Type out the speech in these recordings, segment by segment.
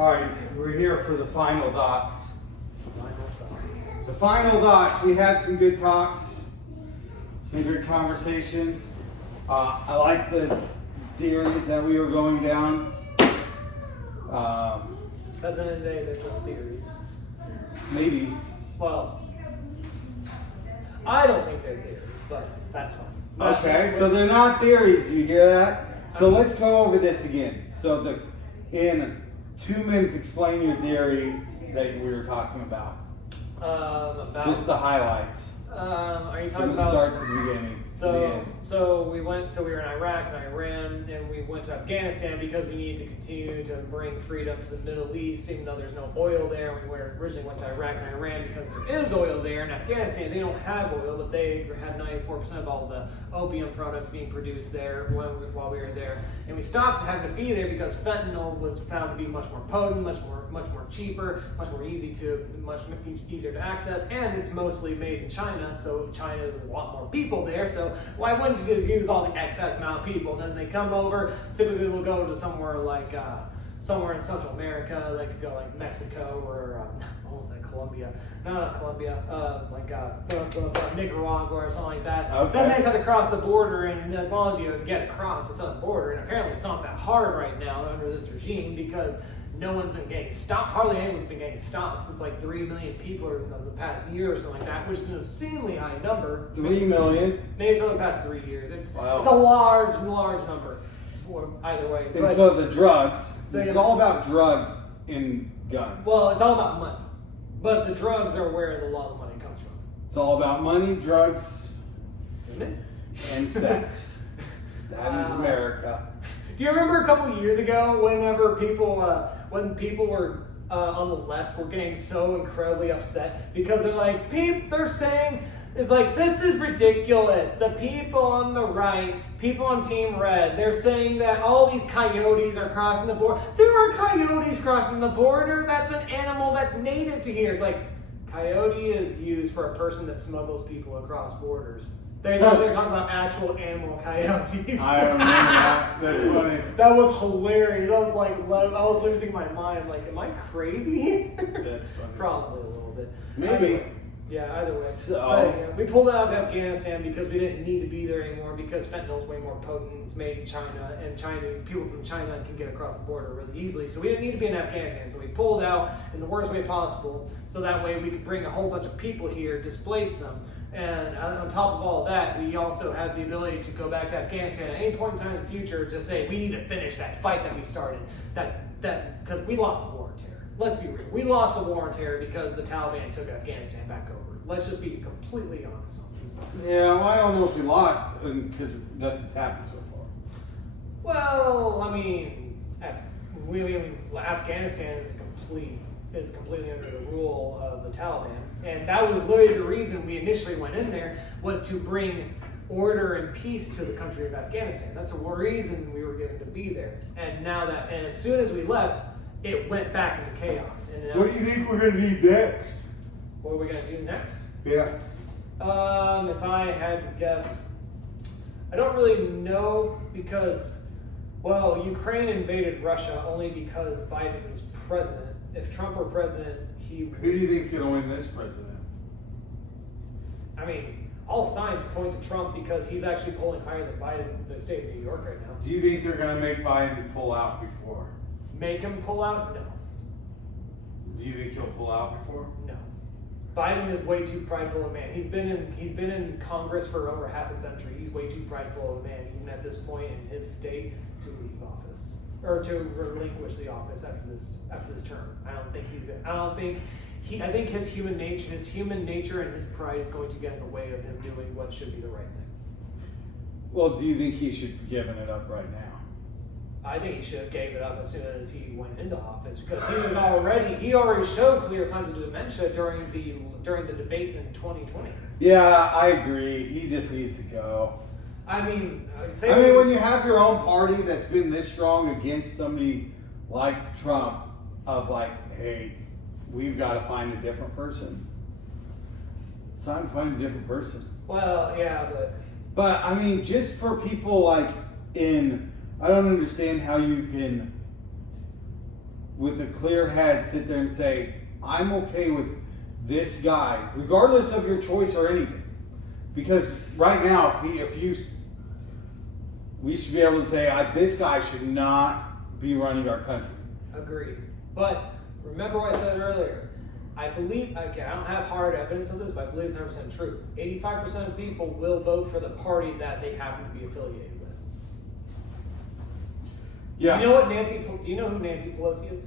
All right, we're here for the final thoughts. Final thoughts. The final thoughts. We had some good talks, some good conversations. I like the theories that we were going down. At the end of the day, they're just theories. Maybe. Well, I don't think they're theories, but that's fine. Okay, so they're not theories. You hear that? So let's go over this again. So in 2 minutes, explain your theory that we were talking about. Just the highlights. Are you From talking the about? start to the beginning. To the end. So we were in Iraq and Iran, and we went to Afghanistan because we needed to continue to bring freedom to the Middle East, even though there's no oil there. We originally went to Iraq and Iran because there is oil there. In Afghanistan, they don't have oil, but they had 94% of all the opium products being produced there while we were there. And we stopped having to be there because fentanyl was found to be much more potent, much more cheaper, much easier to access, and it's mostly made in China. So China has a lot more people there. So why wouldn't you just use all the excess amount of people? And then they come over. Typically, we'll go to somewhere like somewhere in Central America. They could go like Mexico or almost like Colombia. No, not Colombia. Nicaragua or something like that. Okay. Then they just have to cross the border, and as long as you get across the southern border, and apparently it's not that hard right now under this regime because no one's been getting stopped. Hardly anyone's been getting stopped. It's like 3 million people in the past year or something like that, which is an obscenely high number. 3 million. Maybe it's over the past 3 years. It's Wow. it's a large number. For either way. And But, so the drugs. So This is yeah. all about drugs and guns. well, it's all about money. But the drugs are where a lot of the money comes from. It's all about money, drugs, Isn't it? and sex. That is America. Do you remember a couple of years ago whenever when people were on the left were getting so incredibly upset because they're like, they're saying, it's like, this is ridiculous. The people on the right, people on Team Red, they're saying that all these coyotes are crossing the border. There are coyotes crossing the border. That's an animal that's native to here. It's like, coyote is used for a person that smuggles people across borders. They're talking about actual animal coyotes. I remember that. That's funny. That was hilarious. I was like, I was losing my mind. Like, am I crazy here? That's funny. Probably a little bit. Maybe. Either way. So- But, yeah, we pulled out of Afghanistan because we didn't need to be there anymore because fentanyl is way more potent. It's made in China, and people from China can get across the border really easily. So we didn't need to be in Afghanistan. So we pulled out in the worst way possible, so that way we could bring a whole bunch of people here, displace them. And on top of all that, we also have the ability to go back to Afghanistan at any point in time in the future to say we need to finish that fight that we started. That because we lost the war on terror. Let's be real. We lost the war on terror because the Taliban took Afghanistan back over. Let's just be completely honest on this. Yeah, well, I don't know if we lost because nothing's happened so far. Well, I mean, Afghanistan is completely under the rule of the Taliban. And that was literally the reason we initially went in there, was to bring order and peace to the country of Afghanistan. That's the reason we were given to be there. And as soon as we left, it went back into chaos. And What do you think we're going to need next? What are we going to do next? Yeah. If I had to guess, I don't really know because, well, Ukraine invaded Russia only because Biden was president. If Trump were president, Who do you think's going to win this president? I mean, all signs point to Trump because he's actually polling higher than Biden in the state of New York right now. Do you think they're going to make Biden pull out before? Make him pull out? No. Do you think he'll pull out before? No. Biden is way too prideful a man. He's been in Congress for over half a century. He's way too prideful of a man, even at this point in his state, to leave office or to relinquish the office after this term. I think his human nature and his pride is going to get in the way of him doing what should be the right thing. Well, do you think he should be giving it up right now? I think he should have gave it up as soon as he went into office because he already showed clear signs of dementia during the debates in 2020. Yeah, I agree. He just needs to go. I mean, when you have your own party that's been this strong against somebody like Trump, of like, hey, we've got to find a different person. It's time to find a different person. Well, yeah, But I mean, just for people like I don't understand how you can with a clear head sit there and say, I'm okay with this guy, regardless of your choice or anything. Because right now, we should be able to say, this guy should not be running our country. Agreed. But remember what I said earlier. I believe, okay, I don't have hard evidence of this, but I believe it's 100% true. 85% of people will vote for the party that they happen to be affiliated with. Yeah. Do you know who Nancy Pelosi is?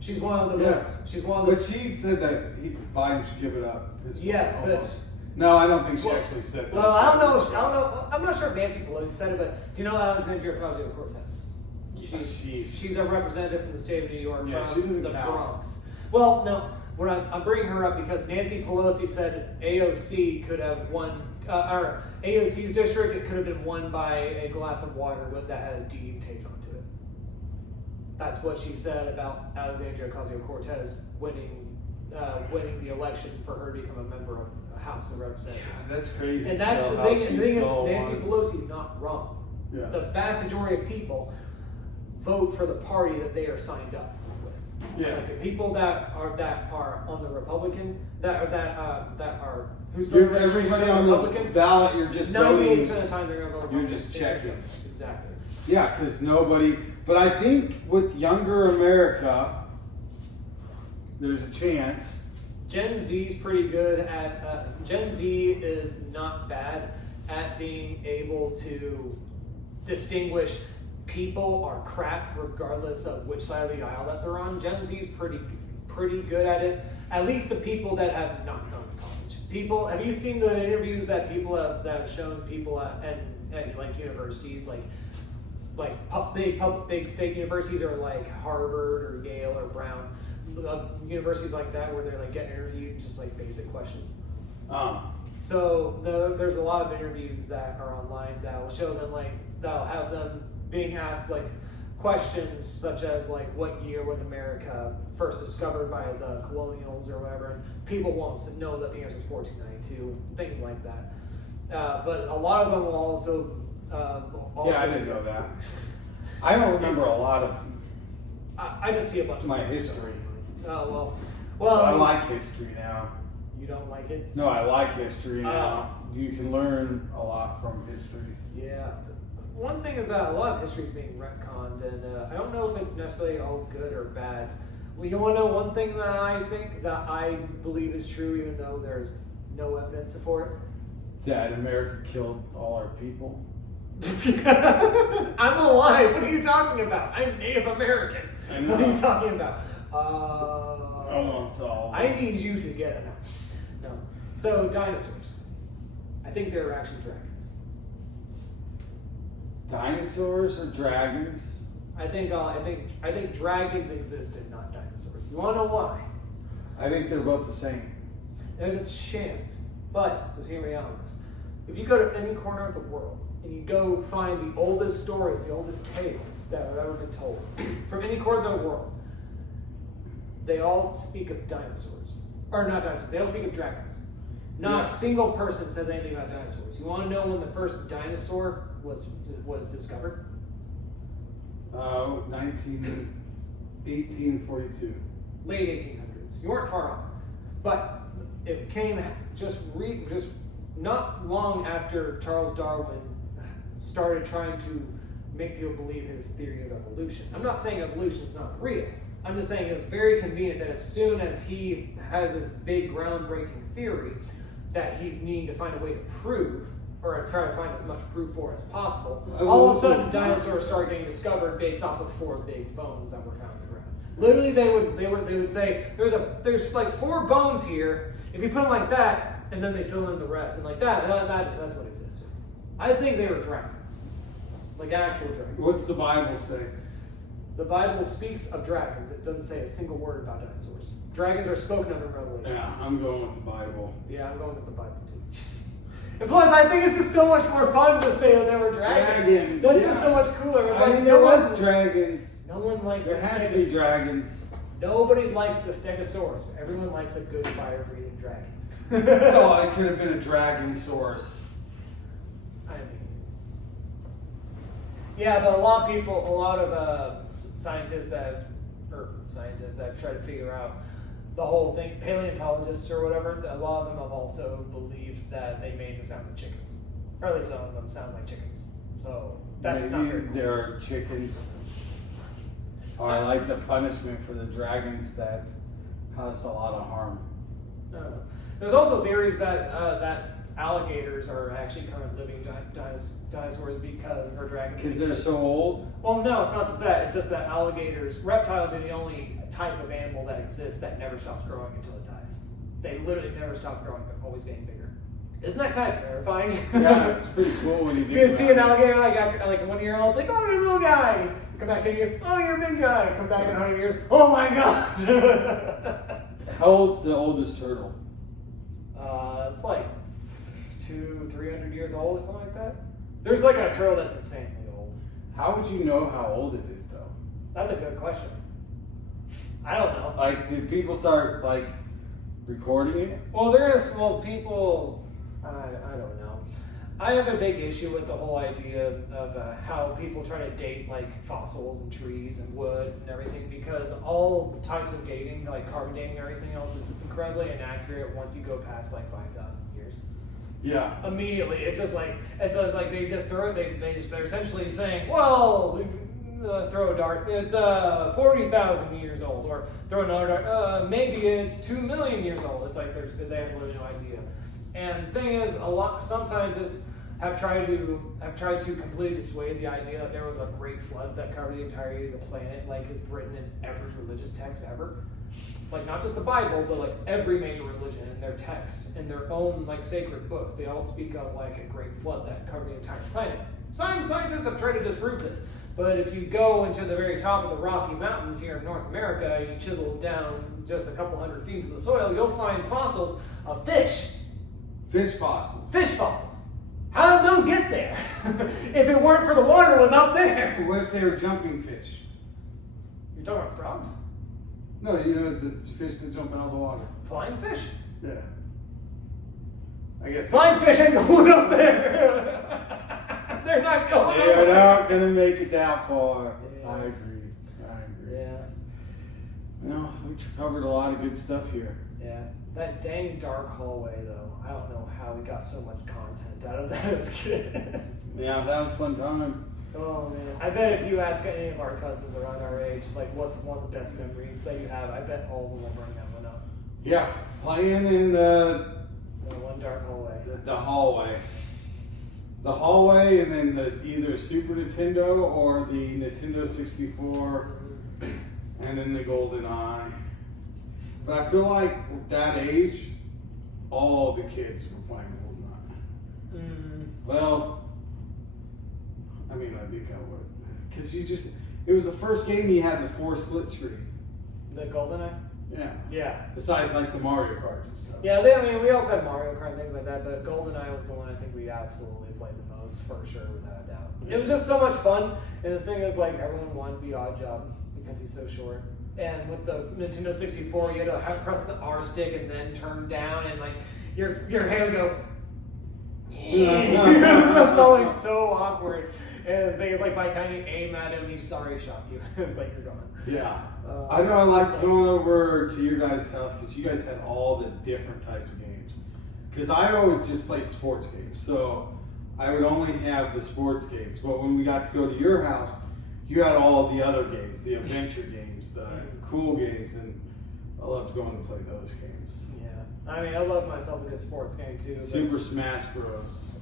She's one of the Yes. She's one of the. But she said that Biden should give it up. Yes, but. No, I don't think she actually said that. Well, I don't know. I'm not sure if Nancy Pelosi said it, but do you know Alexandria Ocasio-Cortez? She's a representative from the state of New York, from the Bronx. Well, no, I'm bringing her up because Nancy Pelosi said AOC could have won, or AOC's district, it could have been won by a glass of water that had a D taped onto it. That's what she said about Alexandria Ocasio-Cortez winning the election for her to become a member of the House of Representatives. Yeah, that's crazy. And that's the thing. The thing is, Nancy Pelosi's not wrong. Yeah. The vast majority of people vote for the party that they are signed up with. Yeah. Like the people that are on the Republican who's everybody on the Republican ballot. You're just 98% voting. of the time they're going to vote Republican. You're just checking. Exactly. Yeah, because nobody. But I think with younger America, there's a chance. Gen Z is pretty good at. Gen Z is not bad at being able to distinguish people are crap regardless of which side of the aisle that they're on. Gen Z is pretty good at it. At least the people that have not gone to college. Have you seen the interviews that people that have shown people at like universities, like big state universities, or like Harvard or Yale or Brown, universities like that, where they're like getting interviewed just like basic questions. So there's a lot of interviews that are online that will show them that'll have them being asked like questions such as like, what year was America first discovered by the colonials or whatever, and people won't know that the answer is 1492, things like that. But a lot of them will also yeah, I didn't know that. I don't remember a lot of I just see a bunch of my history. Oh well. I like history now. You don't like it? No, I like history now. You can learn a lot from history. Yeah. One thing is that a lot of history is being retconned, and I don't know if it's necessarily all good or bad. Well, you want to know one thing that I believe is true, even though there's no evidence for it? That America killed all our people. I'm alive. What are you talking about? I'm Native American. I know. What are you talking about? Almost all. I need you to get it. No. So dinosaurs. I think they were actually dragons. Dinosaurs or dragons? I think dragons existed, not dinosaurs. You want to know why? I think they're both the same. There's a chance, but just hear me out on this. If you go to any corner of the world and you go find the oldest stories, the oldest tales that have ever been told from any corner of the world, they all speak of dinosaurs. Or not dinosaurs, they all speak of dragons. Not a single person says anything about dinosaurs. You want to know when the first dinosaur was discovered? 1842. Late 1800s. You weren't far off. But it came just not long after Charles Darwin started trying to make people believe his theory of evolution. I'm not saying evolution is not real. I'm just saying it's very convenient that as soon as he has this big groundbreaking theory that he's needing to find a way to prove, or try to find as much proof for as possible, all of a sudden dinosaurs start getting discovered based off of 4 big bones that were found in the ground. Literally, they would say there's like 4 bones here. If you put them like that, and then they fill in the rest, and like that's what existed. I think they were dragons, like actual dragons. What's the Bible say? The Bible speaks of dragons. It doesn't say a single word about dinosaurs. Dragons are spoken of in Revelation. Yeah, I'm going with the Bible. Yeah, I'm going with the Bible too. And plus, I think it's just so much more fun to say that there were dragons. That's just so much cooler. It's like, there was dragons. No one likes There has to be dragons. Nobody likes the Stegosaurus, but everyone likes a good fire-breathing dragon. Oh, it could have been a dragon source. I mean, yeah, but a lot of scientists that have scientists that have tried to figure out the whole thing. Paleontologists or whatever, a lot of them have also believed that they made the sounds of chickens, or at least some of them sound like chickens. So that's not very cool. There are chickens are like the punishment for the dragons that caused a lot of harm. There's also theories that that alligators are actually kind of living dinosaurs or dragons. Because they're so old? Well, no, it's not just that. It's just that reptiles are the only type of animal that exists that never stops growing until it dies. They literally never stop growing. They're always getting bigger. Isn't that kind of terrifying? Yeah, it's pretty cool when you think You see an alligator after 1 year old, it's like, oh, you're a little guy. Come back 10 years, oh, you're a big guy. Come back in 100 years, oh my god. How old's the oldest turtle? It's like 200-300 years old or something like that. There's like a turtle that's insanely old. How would you know how old it is, though? That's a good question. I don't know. Like, did people start recording it? Well, people. I don't know. I have a big issue with the whole idea of how people try to date fossils and trees and woods and everything, because all types of dating, like carbon dating and everything else, is incredibly inaccurate once you go past 5,000 years. Yeah. Immediately, it's just like they just throw it. They're essentially saying, well, throw a dart. It's 40,000 years old, or throw another dart. Maybe it's 2 million years old. It's like they have really no idea. And the thing is, some scientists have tried to completely dissuade the idea that there was a great flood that covered the entirety of the planet, like is written in every religious text ever. Like not just the Bible, but like every major religion in their texts, in their own sacred book, they all speak of a great flood that covered the entire planet. Scientists have tried to disprove this, but if you go into the very top of the Rocky Mountains here in North America and you chisel down just a couple hundred feet into the soil, you'll find fossils of fish. Fish fossils. Fish fossils. How did those get there? If it weren't for the water was up there. What if they were jumping fish? You're talking about frogs? No, the fish that jump out of the water. Flying fish? Yeah. I guess. Flying fish ain't going up there. They're not going They are up there. not going to make it that far. Yeah. I agree. Yeah. Well, we covered a lot of good stuff here. Yeah. That dang dark hallway, though. I don't know how we got so much content out of that as kids. Yeah, that was a fun time. Oh, man. I bet if you ask any of our cousins around our age, what's one of the best memories that you have, I bet all of them will bring that one up. Yeah, playing in the one dark hallway. The hallway. The hallway, and then either Super Nintendo or the Nintendo 64, and then the GoldenEye. But I feel like with that age, all the kids were playing GoldenEye. Well, I mean, I think I would. Because it was the first game you had the 4 split screen. The GoldenEye? Yeah. Yeah. Besides the Mario Kart and stuff. Yeah, we also had Mario Kart and things like that, but GoldenEye was the one I think we absolutely played the most, for sure, without a doubt. It was just so much fun, and the thing is, everyone wanted to be Oddjob because he's so short. And with the Nintendo 64, you had to press the R stick and then turn down, and your hand would go. It was just always so awkward. And the thing is, by the time you aim at him, he's sorry he shot you. It's like you're gone. Yeah. I know I liked going over to your guys' house because you guys had all the different types of games. Because I always just played sports games, so I would only have the sports games. But when we got to go to your house, you had all the other games, the adventure games, the cool games, and I loved going to play those games. Yeah. I mean, I love myself a good sports game, too. Super Smash Bros.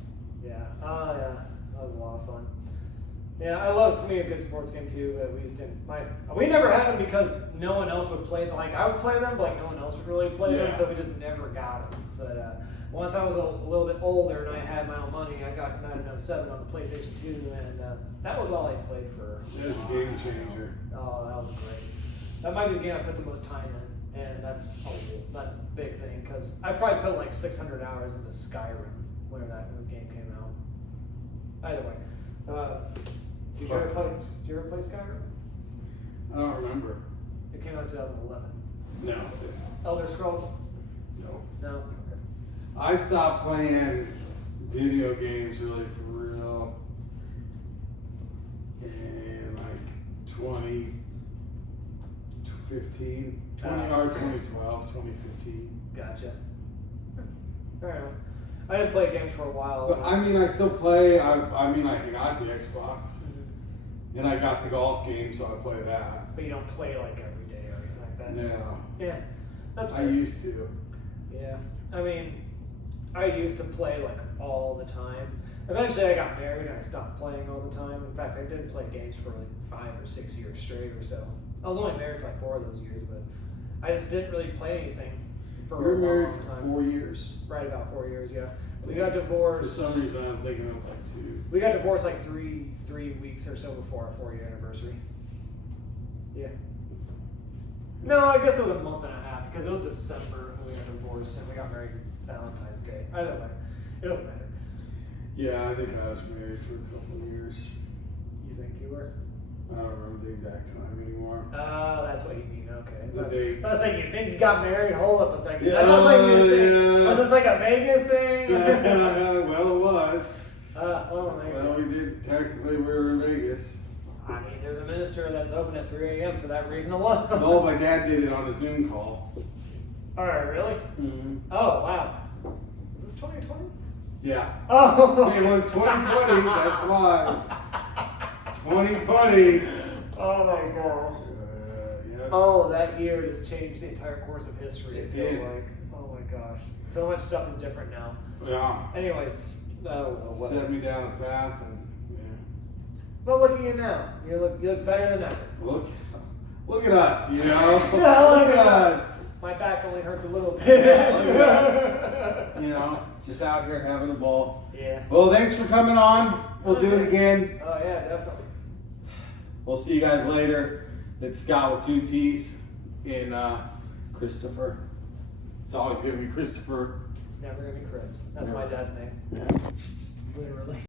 Yeah. Oh, yeah. That was a lot of fun. Yeah, I love me a good sports game too, but we just didn't. We never had them because no one else would play them. I would play them, but no one else would really play them, so we just never got them. But once I was a little bit older and I had my own money, I got Madden 07 on the PlayStation 2, and that was all I played for. It was a game changer. Oh, that was great. That might be the game I put the most time in, and that's a big thing because I probably put 600 hours into Skyrim when that new game came out. Either way. Did you ever play Skyrim? I don't remember. It came out in 2011. No. Elder Scrolls? No. No? Okay. I stopped playing video games really for real in 2012 2015, 2012, 2015. Gotcha. Fair enough. I didn't play games for a while. But I mean, I still play. I mean, I got the Xbox, and I got the golf game, so I play that. But you don't play like every day or anything like that. No. Yeah, that's I fair. used to. Yeah, I mean, I used to play like all the time. Eventually, I got married and I stopped playing all the time. In fact, I didn't play games for like 5 or 6 years straight or so. I was only married for like 4 of those years, but I just didn't really play anything for We were a married long for time. 4 years. Right about 4 years, yeah. We got For divorced. some reason, I was thinking it was like 2. We got divorced like three weeks or so before our 4-year anniversary. Yeah. No, I guess it was a month and a half because it was December when we got divorced and we got married Valentine's Day. Either way, it doesn't matter. Yeah, I think I was married for a couple of years. You think you were? I don't remember the exact time anymore. Oh, that's what you mean. Okay. The dates. I was like, you think you got married? Hold up a second. Yeah, That sounds like you just think. yeah. Was this like a Vegas thing? Well, it was. Well, maybe. Well, we did. Technically, we were in Vegas. I mean, there's a minister that's open at 3 a.m. for that reason alone. Well, my dad did it on a Zoom call. All right, really? Mm-hmm. Oh, wow. Is this 2020? Yeah. Oh. It was 2020. That's why. 2020. Oh my gosh. Yeah. Oh, that year just changed the entire course of history. It I feel did. like. Oh my gosh. So much stuff is different now. Yeah. Anyways, Set me down a path, and yeah. But look at you now. You look better than ever. Look at us, you know. Yeah, look at us. My back only hurts a little bit. Yeah, look at that. You know, just out here having a ball. Yeah. Well, thanks for coming on. We'll do it again. Oh yeah, definitely. We'll see you guys later. It's Scott with 2 T's in Christopher. It's always going to be Christopher. Never gonna be Chris. That's Never. my dad's name. Yeah. Literally.